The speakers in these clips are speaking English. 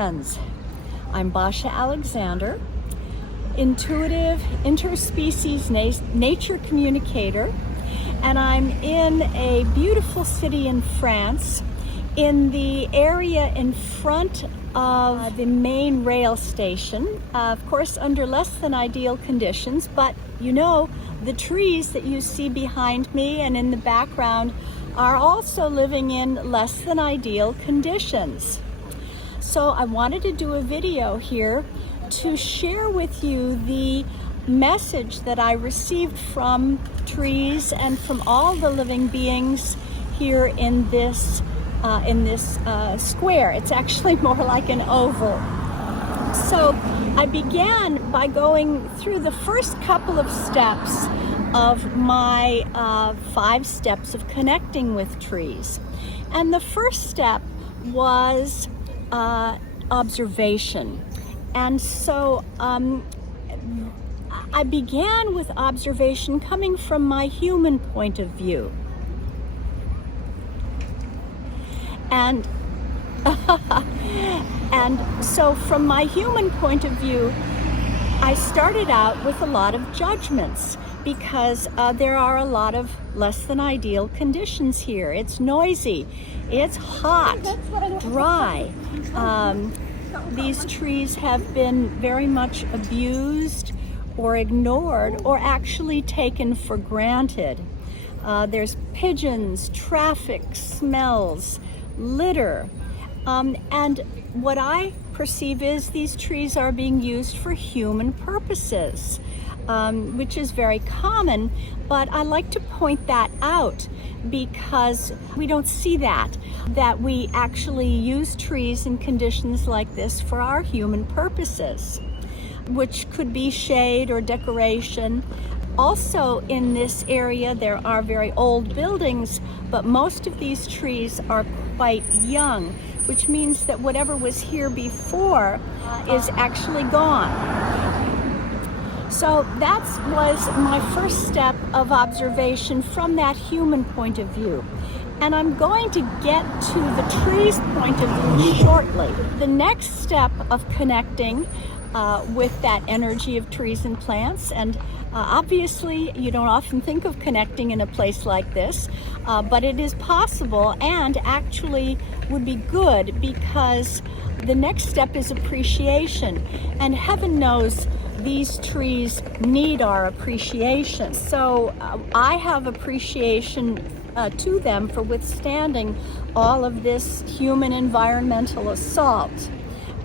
friends. I'm Basia Alexander, intuitive interspecies nature communicator, and I'm in a beautiful city in France, in the area in front of the main rail station, of course under less than ideal conditions, but you know, the trees that you see behind me and in the background are also living in less than ideal conditions. So I wanted to do a video here to share with you the message that I received from trees and from all the living beings here in this square. It's actually more like an oval. So I began by going through the first couple of steps of my 5 steps of connecting with trees. And the first step was observation. And so I began with observation coming from my human point of view. And so from my human point of view, I started out with a lot of judgments because there are a lot of less than ideal conditions here. It's noisy, it's hot, dry. These trees have been very much abused or ignored or actually taken for granted. There's pigeons, traffic, smells, litter. And what I perceive is these trees are being used for human purposes, which is very common, but I like to point that out because we don't see that we actually use trees in conditions like this for our human purposes, which could be shade or decoration. Also in this area there are very old buildings, but most of these trees are quite young, which means that whatever was here before is actually gone. So that was my first step of observation from that human point of view. And I'm going to get to the tree's point of view shortly. The next step of connecting with that energy of trees and plants, and obviously you don't often think of connecting in a place like this, but it is possible and actually would be good, because the next step is appreciation, and heaven knows these trees need our appreciation. So I have appreciation to them for withstanding all of this human environmental assault.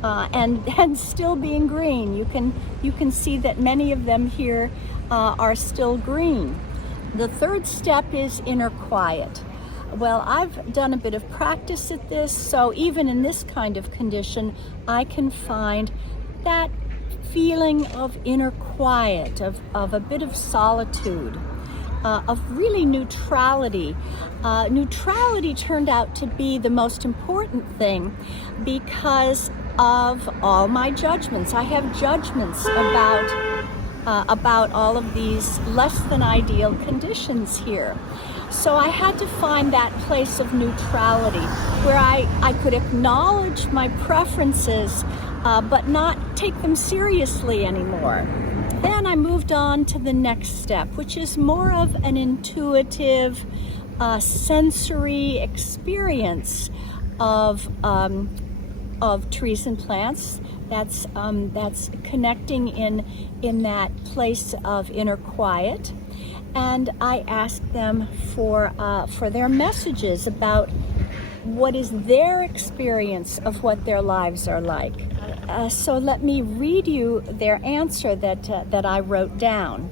And still being green. You can see that many of them here are still green. The third step is inner quiet. Well, I've done a bit of practice at this, so even in this kind of condition, I can find that feeling of inner quiet, of a bit of solitude, of really neutrality. Neutrality turned out to be the most important thing because of all my judgments. I have judgments about all of these less than ideal conditions here. So I had to find that place of neutrality where I could acknowledge my preferences, but not take them seriously anymore. Then I moved on to the next step, which is more of an intuitive, sensory experience of trees and plants. That's connecting in that place of inner quiet, and I asked them for their messages about what is their experience of what their lives are like. So let me read you their answer that I wrote down.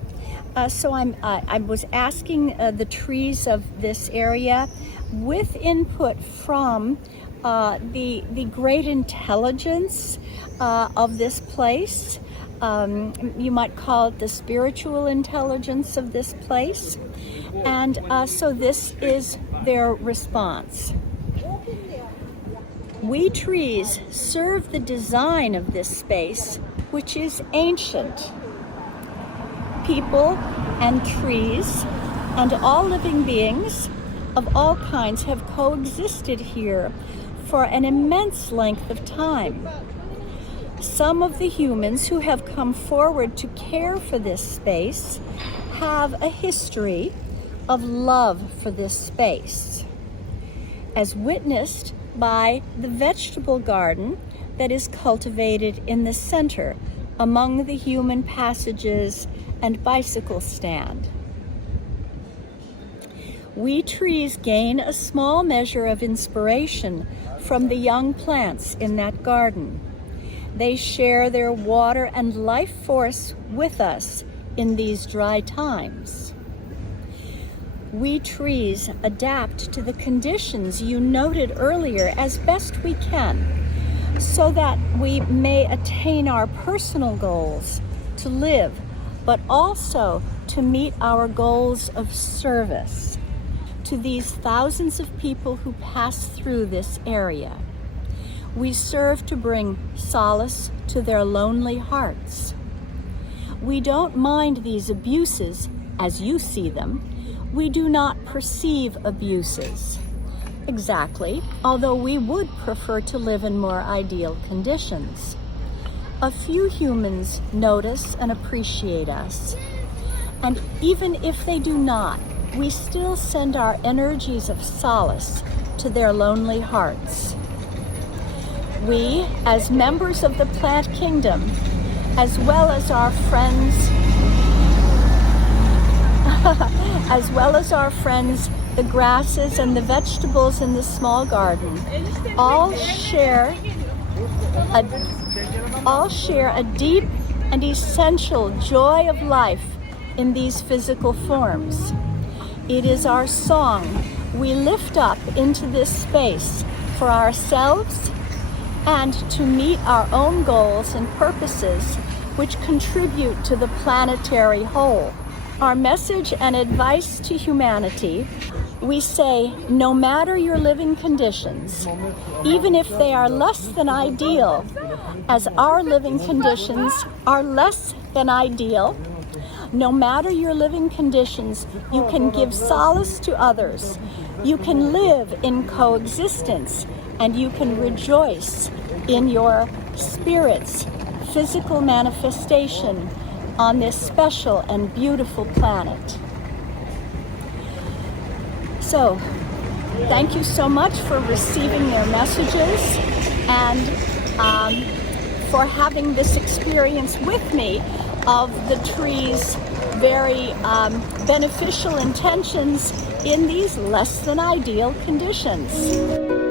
So I was asking the trees of this area with input from the great intelligence of this place. You might call it the spiritual intelligence of this place. And so this is their response. We trees serve the design of this space, which is ancient. People and trees and all living beings of all kinds have coexisted here for an immense length of time. Some of the humans who have come forward to care for this space have a history of love for this space, as witnessed by the vegetable garden that is cultivated in the center among the human passages and bicycle stand. We trees gain a small measure of inspiration from the young plants in that garden. They share their water and life force with us in these dry times. We trees adapt to the conditions you noted earlier as best we can, so that we may attain our personal goals to live, but also to meet our goals of service to these thousands of people who pass through this area. We serve to bring solace to their lonely hearts. We don't mind these abuses as you see them. We do not perceive abuses exactly, although we would prefer to live in more ideal conditions. A few humans notice and appreciate us, and even if they do not, we still send our energies of solace to their lonely hearts. We, as members of the plant kingdom, as well as our friends, the grasses and the vegetables in the small garden, all share a deep and essential joy of life in these physical forms. It is our song we lift up into this space for ourselves and to meet our own goals and purposes which contribute to the planetary whole. Our message and advice to humanity, we say, no matter your living conditions, even if they are less than ideal, as our living conditions are less than ideal, no matter your living conditions, you can give solace to others. You can live in coexistence, and you can rejoice in your spirit's physical manifestation on this special and beautiful planet. So, thank you so much for receiving their messages and for having this experience with me of the trees' very beneficial intentions in these less than ideal conditions.